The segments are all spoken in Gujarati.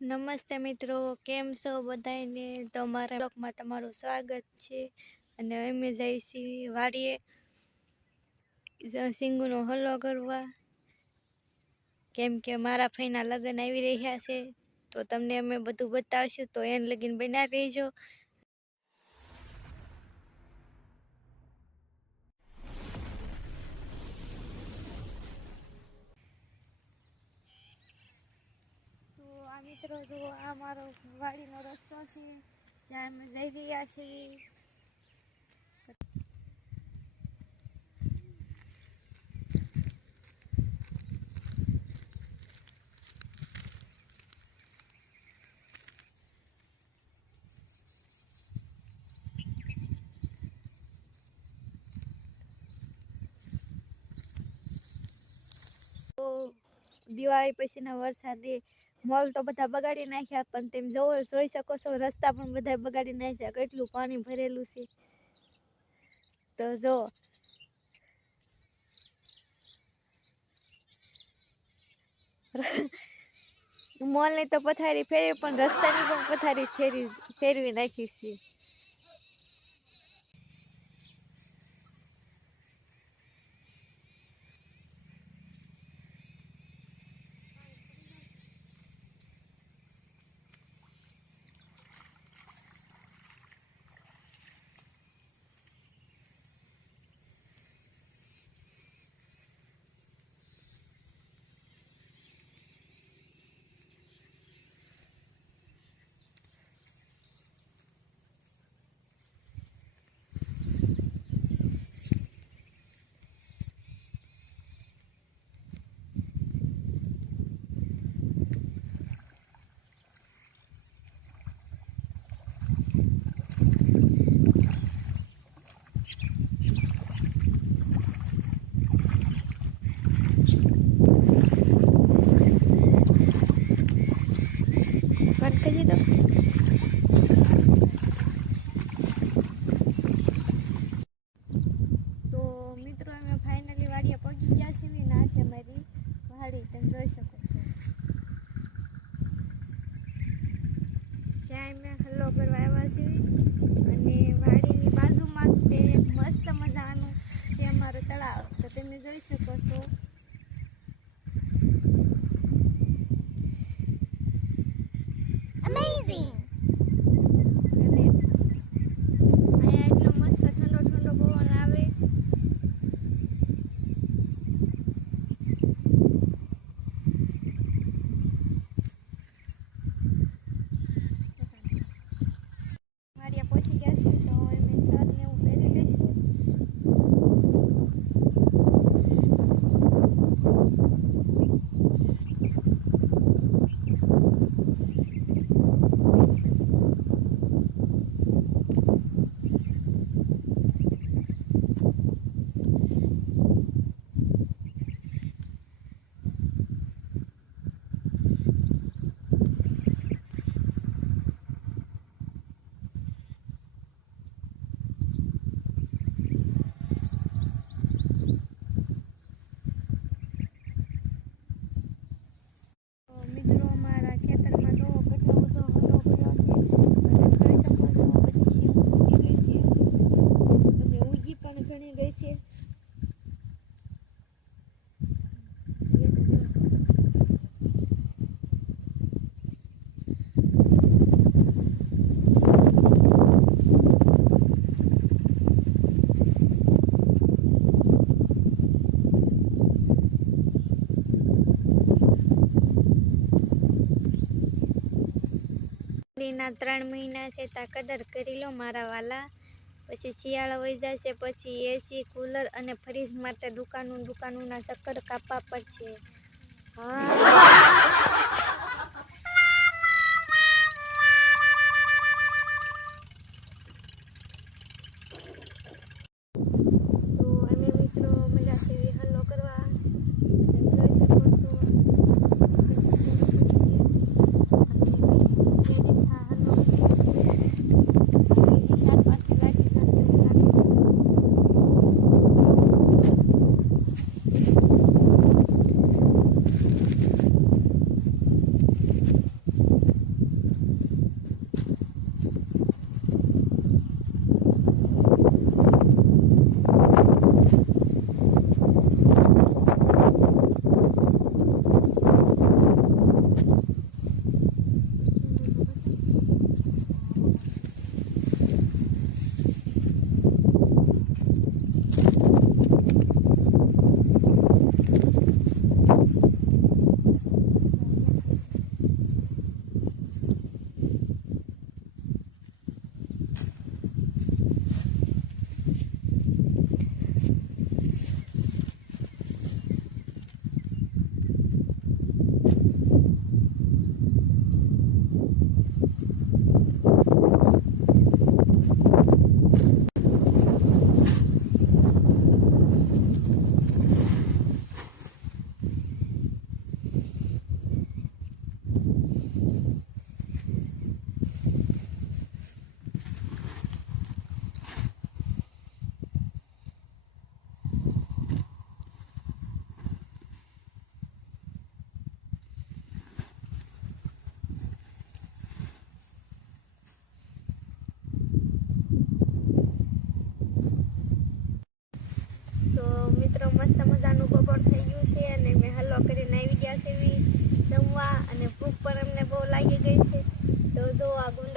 નમસ્તે મિત્રો, કેમ છો બધાને તો મારા બ્લોગમાં તમારું સ્વાગત છે અને અમે જઈશી વાડીએ સિંગુનો હલ્લો કરવા. કેમ કે મારા ફઈના લગ્ન આવી રહ્યા છે, તો તમને અમે બધું બતાવશું. તો એને લગીન બનાવી રહેજો. મિત્રો જો આ મારો વાડીનો રસ્તો છે. જ્યાં અમે જઈ રહ્યા છીએ. દિવાળી પછીના વરસાદે મોલ તો બધા બગાડી નાખ્યા, પણ તેમ જોવો, જોઈ શકો છો, રસ્તા પણ બધા બગાડી નાખ્યા, કેટલું પાણી ભરેલું છે. તો જો. મોલની તો પથારી ફેરવી, પણ રસ્તાની પણ પથારી ફેરી, ફેરવી નાખી છે. કરી તો મિત્રો, અમે ફાઇનલી વાડીએ પહોંચી ગયા છીએ ને, ના છે મારી. વાડી, તમે જોઈ શકો છો. જ્યાં અમે હલ્લો કરવા આવ્યા છીએ, અને વાડીની બાજુમાં તે મસ્ત મજાનું છે અમારું તળાવ. તો તમે જોઈ શકો છો. ના ત્રણ મહિના છે તા કદર કરી લો મારા વાલા. પછી શિયાળો વહી જશે, પછી એસી કુલર અને ફ્રીજ માટે દુકાનું દુકાનોના ચક્કર કાપવા પડશે. હા.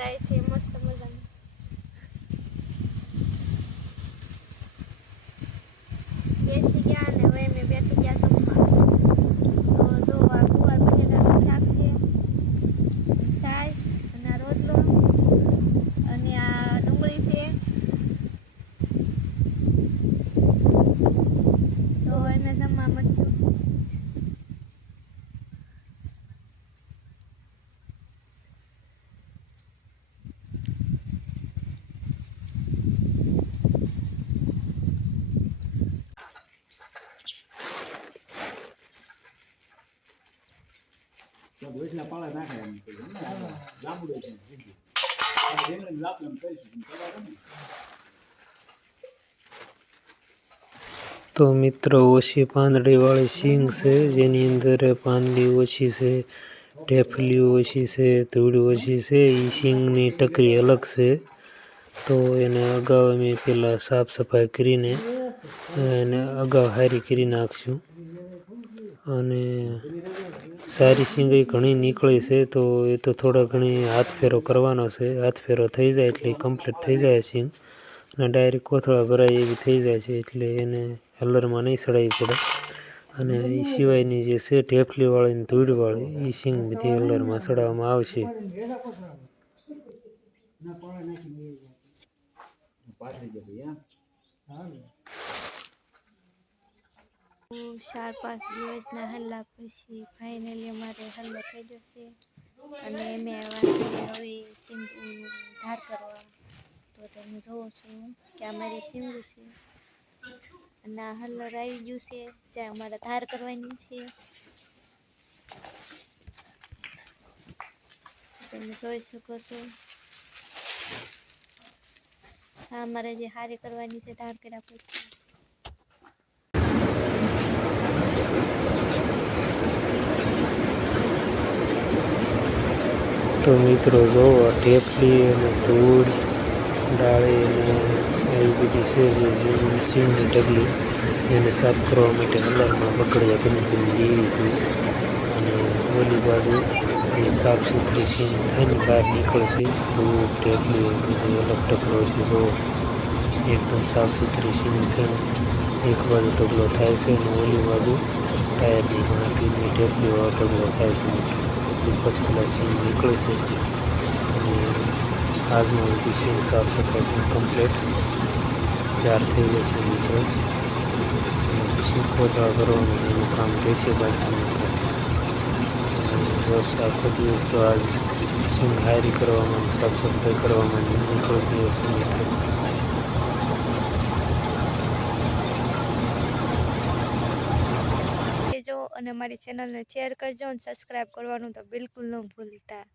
જો આ ગુંદાય છે મસ્ત મજાનું બેસી ગયા અને હવે અમે બેસી ગયા જમવા તો જો આ ગુવાર બટેટાનું શાક છે છાશ અને આ રોટલો અને આ ડુંગળી છે તો એને જમવા મળશું ત્યાં ભોસલા પાળા નાખે એમ. લાંબુડો છે. તો મિત્રો ઓછી પાંદડીવાળી સિંગ છે જેની અંદર પાંદડી ઓછી છે ઢેફલી ઓછી છે ધૂળ ઓછી છે એ સિંગની ટકરી અલગ છે. તો એને અગાઉ અમે પહેલાં સાફ સફાઈ કરીને એને અગાઉ હારી કરી નાખશું. અને સારી સિંગ એ ઘણી નીકળે છે, તો એ તો થોડા ઘણી હાથ ફેરો કરવાનો છે. હાથ ફેરો થઈ જાય એટલે કમ્પ્લીટ થઈ જાય સિંગ અને ડાયરેક્ટ કોથળા ભરાય એવી થઈ જાય છે, એટલે એને હલરમાં નહીં ચડાવી પડે. અને એ સિવાયની જે છે ઢેફલીવાળી ને ધૂળવાળી, એ સિંગ બધી હલરમાં સડાવવામાં આવશે. હા. ચાર પાંચ દિવસના હલ્લા પછી ફાઇનલી અમારે હલ્લો થઈ જશે. અને મેં વાંચીને હવે સિંગ ધાર કરવા. તો તમે જોવો છો કે અમારી સિંધુ છે. અને આ હલ્લો આવી ગયું છે જ્યાં અમારે ધાર કરવાની છે. તમે જોઈ શકો છો. આ અમારે જે હારી કરવાની છે, ધાર કર્યા પછી. તો મિત્રો જો આ ઢેફલી અને ધૂળ, ડાળી અને એવી બધી છે જે જે ડગલી એને સાફ કરવા માટે હલરમાં પકડ્યા બની જેવી છે. અને ઓલી બાજુ એ સાફ સુથરી સિંગ થઈને બહાર નીકળશે ધૂળ ઢેફલી બધી અલગ ટકરો છે. જો એકદમ સાફ સુથરી સિંગ થઈને એક બાજુ ટગલો થાય છે અને ઓલી બાજુ ટાયરની ઘાટીની ઢેફલીવાળો ટગલો થાય છે. પછી પેલા સિંગ નીકળે છે. અને આજનો સિંગ સાફ સફાઈ કમ્પ્લીટ તૈયાર થઈ જશે મિત્રો ખોદા કરવાનું એનું કામ રહેશે બાકી બસ આખો દિવસ તો આજ સિંગ હારી કરવામાં સાફ સફાઈ કરવામાં નીકળો દિવસ મિત્રો જો અને મારી ચેનલને શેર કરજો અને સબસ્ક્રાઈબ કરવાનું તો બિલકુલ ન ભૂલતા.